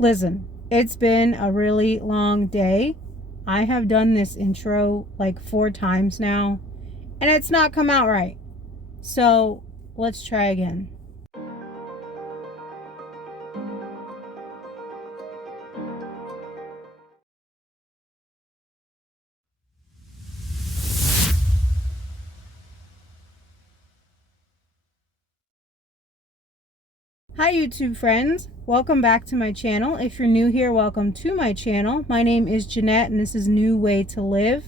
Listen, it's been a really long day. I have done this intro like 4 times now, and it's not come out right. So let's try again. Hi YouTube friends, welcome back to my channel. If you're new here, welcome to my channel. My name is Jeanette and this is New Way to Live.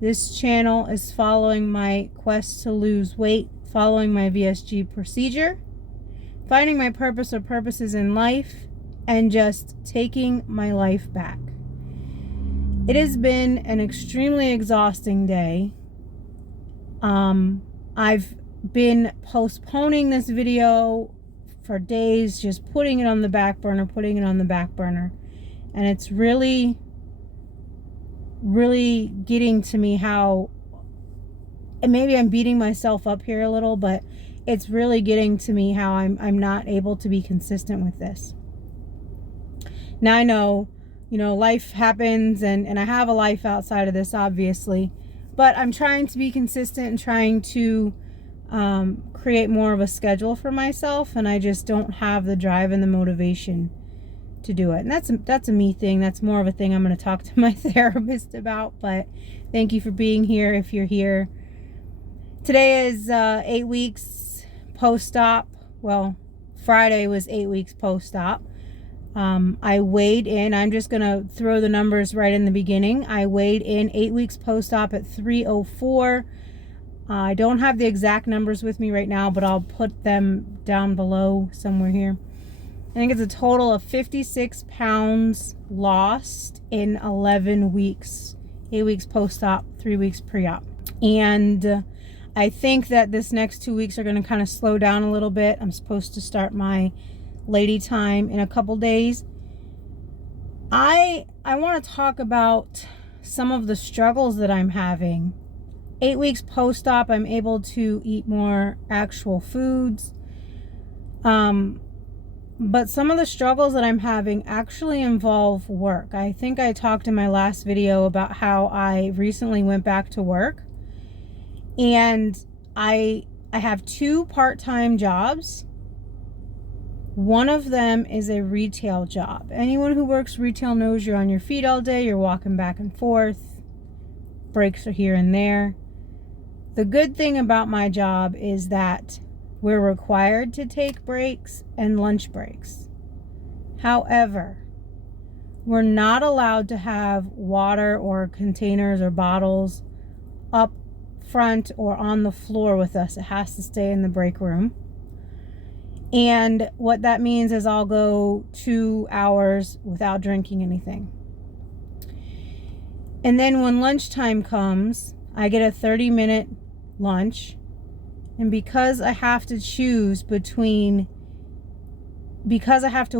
This channel is following my quest to lose weight, following my VSG procedure, finding my purpose or purposes in life, and just taking my life back. It has been an extremely exhausting day. I've been postponing this video for days, just putting it on the back burner, and it's really getting to me how, and maybe I'm beating myself up here a little, but it's really getting to me how I'm not able to be consistent with this. Now I know, life happens and I have a life outside of this, obviously, but I'm trying to be consistent and trying to create more of a schedule for myself, and I just don't have the drive and the motivation to do it. And that's a me thing. That's more of a thing I'm going to talk to my therapist about. But thank you for being here if you're here. Today is 8 weeks post-op. Well, Friday was 8 weeks post-op. I weighed in, I'm just going to throw the numbers right in the beginning. I weighed in 8 weeks post-op at 304. I don't have the exact numbers with me right now, but I'll put them down below somewhere here. I think it's a total of 56 pounds lost in 11 weeks. 8 weeks post-op, 3 weeks pre-op. And I think that this next 2 weeks are going to kind of slow down a little bit. I'm supposed to start my lady time in a couple days. I want to talk about some of the struggles that I'm having. 8 weeks post-op, I'm able to eat more actual foods. But some of the struggles that I'm having actually involve work. I think I talked in my last video about how I recently went back to work. And I have 2 part-time jobs. One of them is a retail job. Anyone who works retail knows you're on your feet all day, you're walking back and forth. Breaks are here and there. The good thing about my job is that we're required to take breaks and lunch breaks. However, we're not allowed to have water or containers or bottles up front or on the floor with us. It has to stay in the break room. And what that means is I'll go 2 hours without drinking anything. And then when lunchtime comes, I get a 30-minute lunch. And because I have to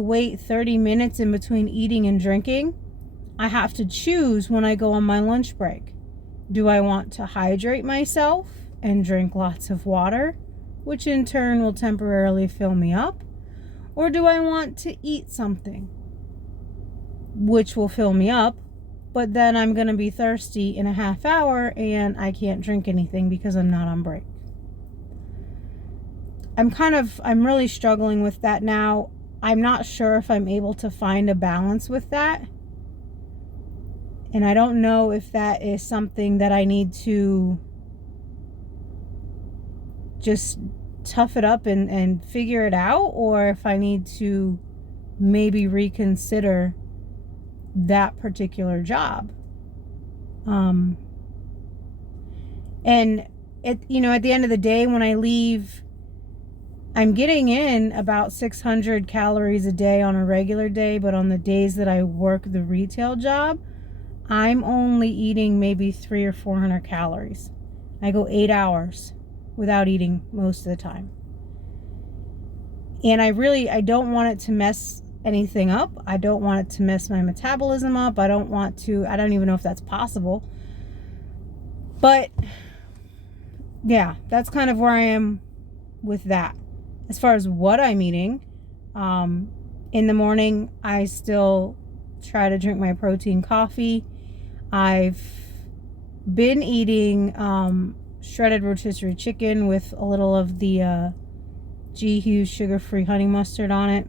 wait 30 minutes in between eating and drinking, I have to choose when I go on my lunch break. Do I want to hydrate myself and drink lots of water, which in turn will temporarily fill me up? Or do I want to eat something, which will fill me up, but then I'm going to be thirsty in a half hour and I can't drink anything because I'm not on break? I'm really struggling with that now. I'm not sure if I'm able to find a balance with that. And I don't know if that is something that I need to just tough it up and figure it out, or if I need to maybe reconsider that particular job. And at the end of the day, when I leave, I'm getting in about 600 calories a day on a regular day, but on the days that I work the retail job, I'm only eating maybe 300 or 400 calories. I go 8 hours without eating most of the time. And I don't want it to mess anything up. I don't want it to mess my metabolism up. I don't even know if that's possible. But yeah, that's kind of where I am with that. As far as what I'm eating, In the morning, I still try to drink my protein coffee. I've been eating shredded rotisserie chicken with a little of the G. Hughes sugar-free honey mustard on it.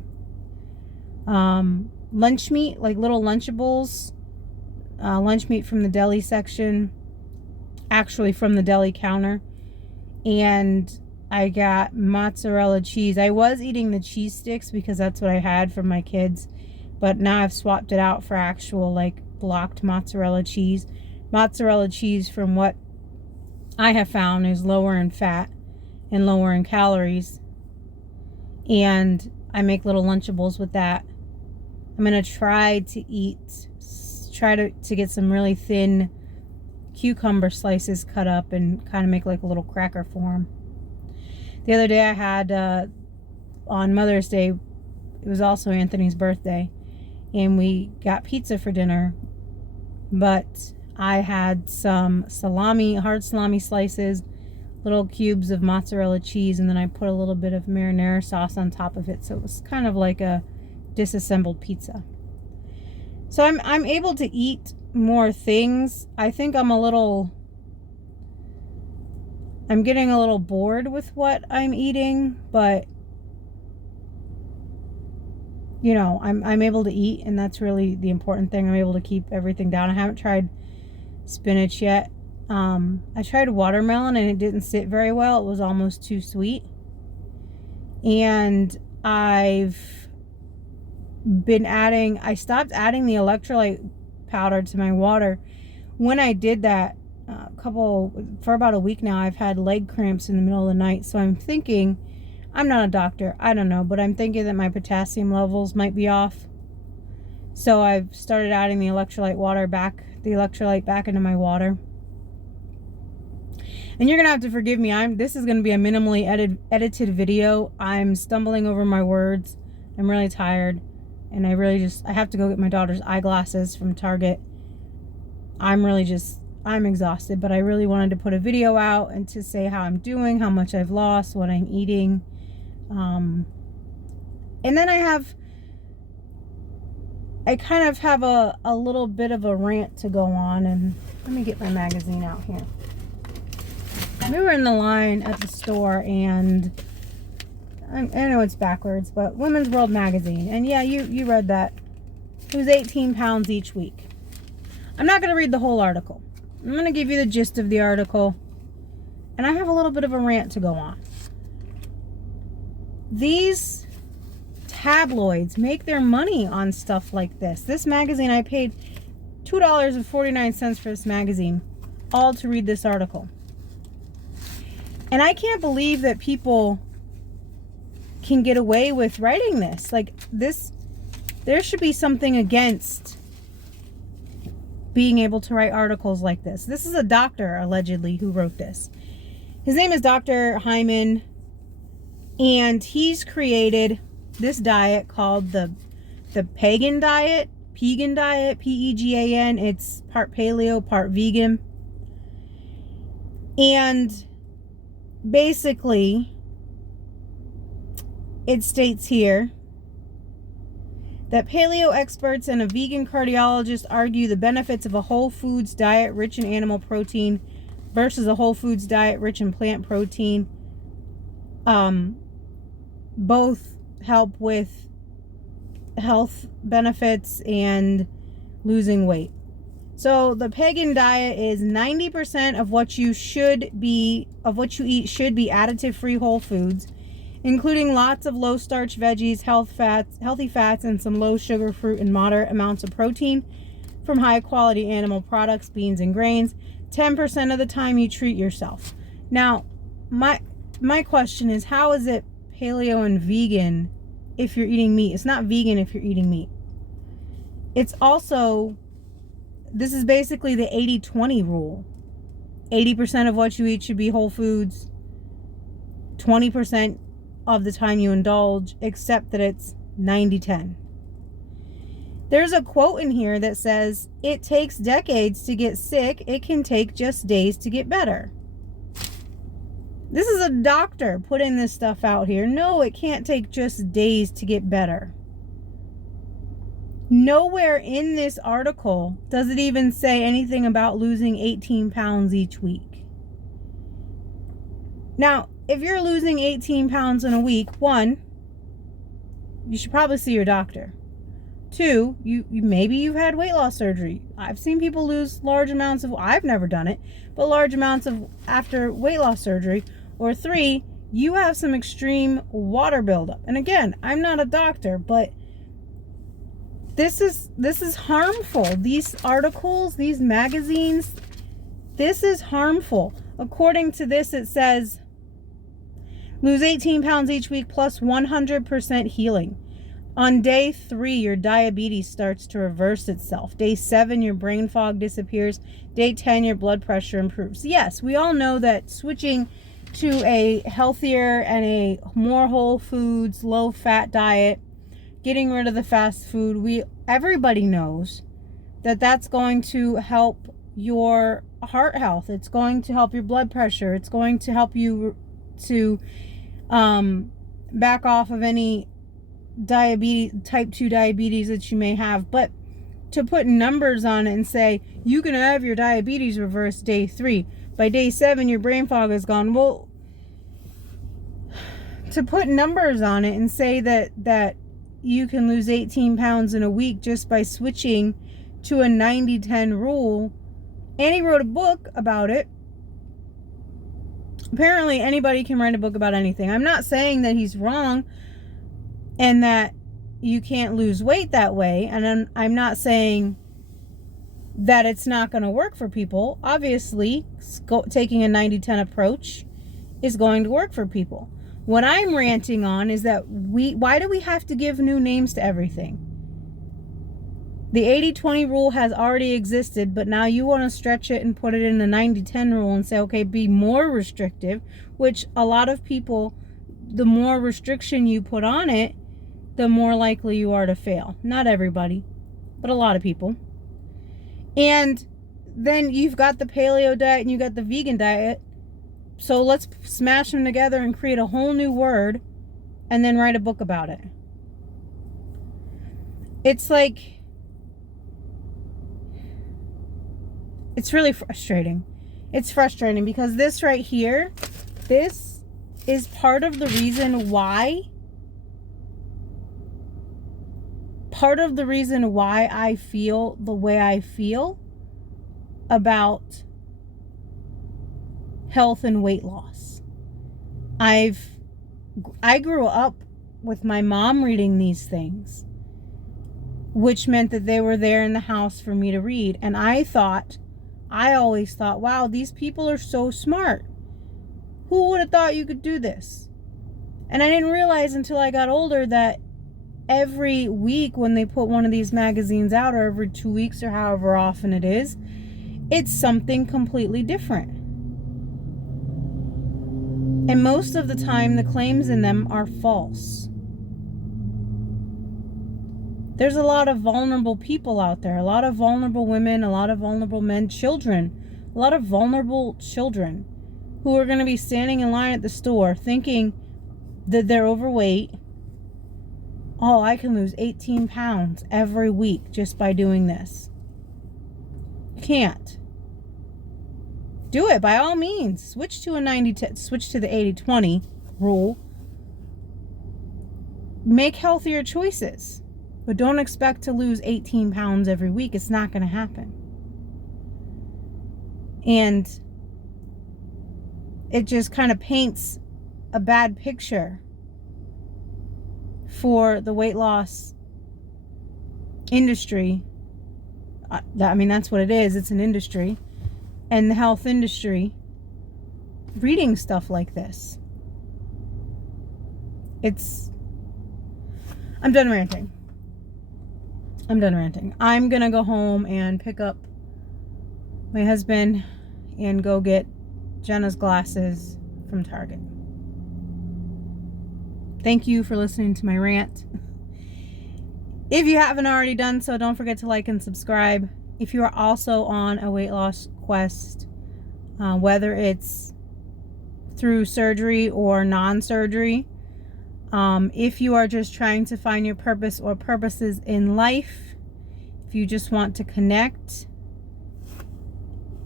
Lunch meat, like little Lunchables. Lunch meat from the deli section. Actually from the deli counter. And I got mozzarella cheese. I was eating the cheese sticks because that's what I had from my kids. But now I've swapped it out for actual like blocked mozzarella cheese. Mozzarella cheese, from what I have found, is lower in fat and lower in calories. And I make little Lunchables with that. I'm going to try to get some really thin cucumber slices cut up and kind of make like a little cracker for them. The other day I had, on Mother's Day, it was also Anthony's birthday, and we got pizza for dinner, but I had some salami, hard salami slices, little cubes of mozzarella cheese, and then I put a little bit of marinara sauce on top of it, so it was kind of like a disassembled pizza. So I'm able to eat more things. I think I'm getting a little bored with what I'm eating, but you know, I'm able to eat, and that's really the important thing. I'm able to keep everything down. I haven't tried spinach yet. I tried watermelon and it didn't sit very well. It was almost too sweet. And I stopped adding the electrolyte powder to my water. When I did that, for about a week now, I've had leg cramps in the middle of the night. So I'm thinking, I'm not a doctor, I don't know, but I'm thinking that my potassium levels might be off. So I've started adding the electrolyte back into my water. And you're gonna have to forgive me. This is gonna be a minimally edited video. I'm stumbling over my words. I'm really tired, and I have to go get my daughter's eyeglasses from Target. I'm exhausted, but I really wanted to put a video out and to say how I'm doing, how much I've lost, what I'm eating. And then I kind of have a little bit of a rant to go on, and let me get my magazine out here. We were in the line at the store, and I know it's backwards, but Women's World magazine, and yeah, you read that. Lose 18 pounds each week. I'm not going to read the whole article. I'm going to give you the gist of the article, and I have a little bit of a rant to go on. These tabloids make their money on stuff like this. This magazine, I paid $2.49 for this magazine, all to read this article. And I can't believe that people can get away with writing this. Like this, there should be something against being able to write articles like this. This is a doctor, allegedly, who wrote this. His name is Dr. Hyman, and he's created this diet called the Pagan diet, P-E-G-A-N. It's part paleo, part vegan. And basically, it states here that paleo experts and a vegan cardiologist argue the benefits of a whole foods diet rich in animal protein versus a whole foods diet rich in plant protein. Both help with health benefits and losing weight. So the pagan diet is 90% of what you eat should be additive-free whole foods, including lots of low-starch veggies, healthy fats, and some low-sugar fruit and moderate amounts of protein from high-quality animal products, beans, and grains. 10% of the time you treat yourself. Now, my question is, how is it paleo and vegan if you're eating meat? It's not vegan if you're eating meat. It's also, this is basically the 80-20 rule. 80% of what you eat should be whole foods. 20% of the time you indulge, except that it's 90-10. There's a quote in here that says, "It takes decades to get sick. It can take just days to get better." This is a doctor putting this stuff out here. No, it can't take just days to get better. Nowhere in this article does it even say anything about losing 18 pounds each week. Now, if you're losing 18 pounds in a week, one, you should probably see your doctor. Two, you maybe you've had weight loss surgery. I've seen people lose large amounts of, I've never done it, but large amounts of after weight loss surgery. Or three, you have some extreme water buildup. And again, I'm not a doctor, but this is harmful. These articles, these magazines, this is harmful. According to this, it says lose 18 pounds each week plus 100% healing. On day 3, your diabetes starts to reverse itself. Day 7, your brain fog disappears. Day 10, your blood pressure improves. Yes, we all know that switching to a healthier and a more whole foods, low fat diet, getting rid of the fast food, everybody knows that that's going to help your heart health. It's going to help your blood pressure. It's going to help you to back off of any diabetes, type 2 diabetes that you may have. But to put numbers on it and say you can have your diabetes reversed day 3, by day 7 your brain fog is gone. Well, to put numbers on it and say that you can lose 18 pounds in a week just by switching to a 90-10 rule, and he wrote a book about it. Apparently anybody can write a book about anything. I'm not saying that he's wrong and that you can't lose weight that way, and I'm not saying that it's not going to work for people. Obviously, taking a 90-10 approach is going to work for people. What I'm ranting on is that why do we have to give new names to everything? The 80-20 rule has already existed, but now you want to stretch it and put it in the 90-10 rule and say, okay, be more restrictive, which a lot of people, the more restriction you put on it, the more likely you are to fail. Not everybody, but a lot of people. And then you've got the paleo diet and you got the vegan diet. So let's smash them together and create a whole new word and then write a book about it. It's like, it's really frustrating. It's frustrating because this right here, this is part of the reason why I feel the way I feel about health and weight loss. I grew up with my mom reading these things, which meant that they were there in the house for me to read. And I always thought, wow, these people are so smart. Who would have thought you could do this? And I didn't realize until I got older that every week when they put one of these magazines out, or every 2 weeks or however often it is, it's something completely different. And most of the time, the claims in them are false. There's a lot of vulnerable people out there, a lot of vulnerable women, a lot of vulnerable men, children, a lot of vulnerable children who are going to be standing in line at the store thinking that they're overweight. Oh, I can lose 18 pounds every week just by doing this. You can't. Do it by all means. Switch to switch to the 80-20 rule. Make healthier choices. But don't expect to lose 18 pounds every week. It's not going to happen. And it just kind of paints a bad picture for the weight loss industry. I mean, that's what it is. It's an industry. And the health industry reading stuff like this. I'm done ranting. I'm going to go home and pick up my husband and go get Jenna's glasses from Target. Thank you for listening to my rant. If you haven't already done so, don't forget to like and subscribe. If you are also on a weight loss quest, whether it's through surgery or non-surgery, if you are just trying to find your purpose or purposes in life, If you just want to connect,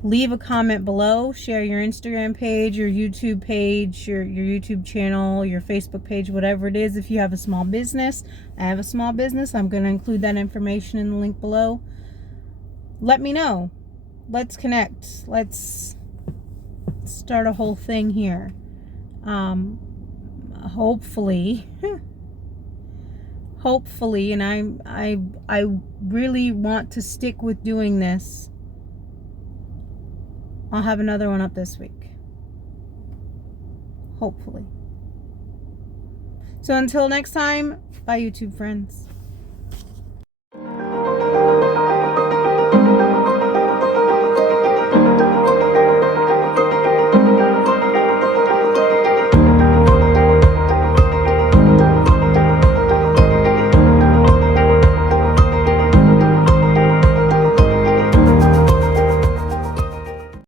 leave a comment below. Share your Instagram page, your YouTube page, your YouTube channel, your Facebook page, whatever it is. If you have a small business, I have a small business. I'm going to include that information in the link below. Let me know. Let's connect. Let's start a whole thing here. Hopefully, and I really want to stick with doing this. I'll have another one up this week. Hopefully. So until next time, bye YouTube friends.